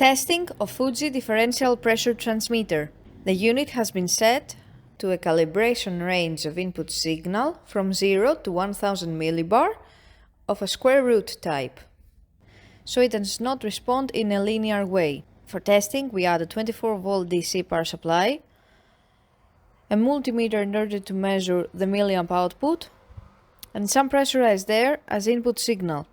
Testing of Fuji Differential Pressure Transmitter. The unit has been set to a calibration range of input signal from 0 to 1000 millibar of a square root type, so it does not respond in a linear way. For testing, we add a 24-volt DC power supply, a multimeter in order to measure the milliamp output, and some pressurized air as input signal.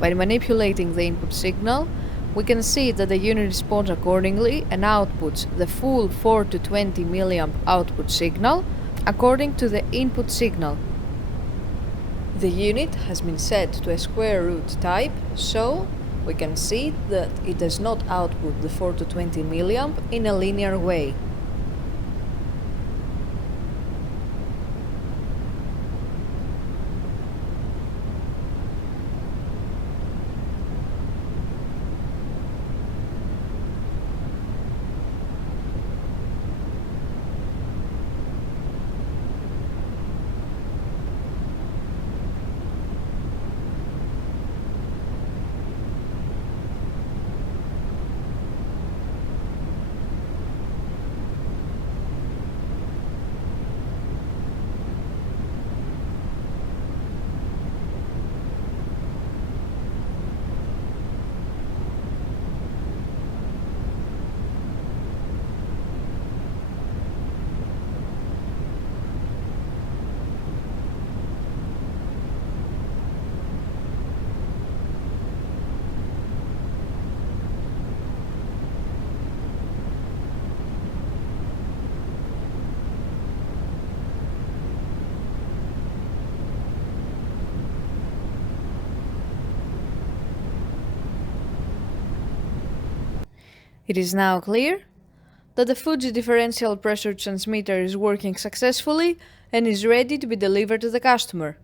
By manipulating the input signal, we can see that the unit responds accordingly and outputs the full 4 to 20 milliamp output signal according to the input signal. The unit has been set to a square root type, so we can see that it does not output the 4 to 20 milliamp in a linear way. It is now clear that the Fuji differential pressure transmitter is working successfully and is ready to be delivered to the customer.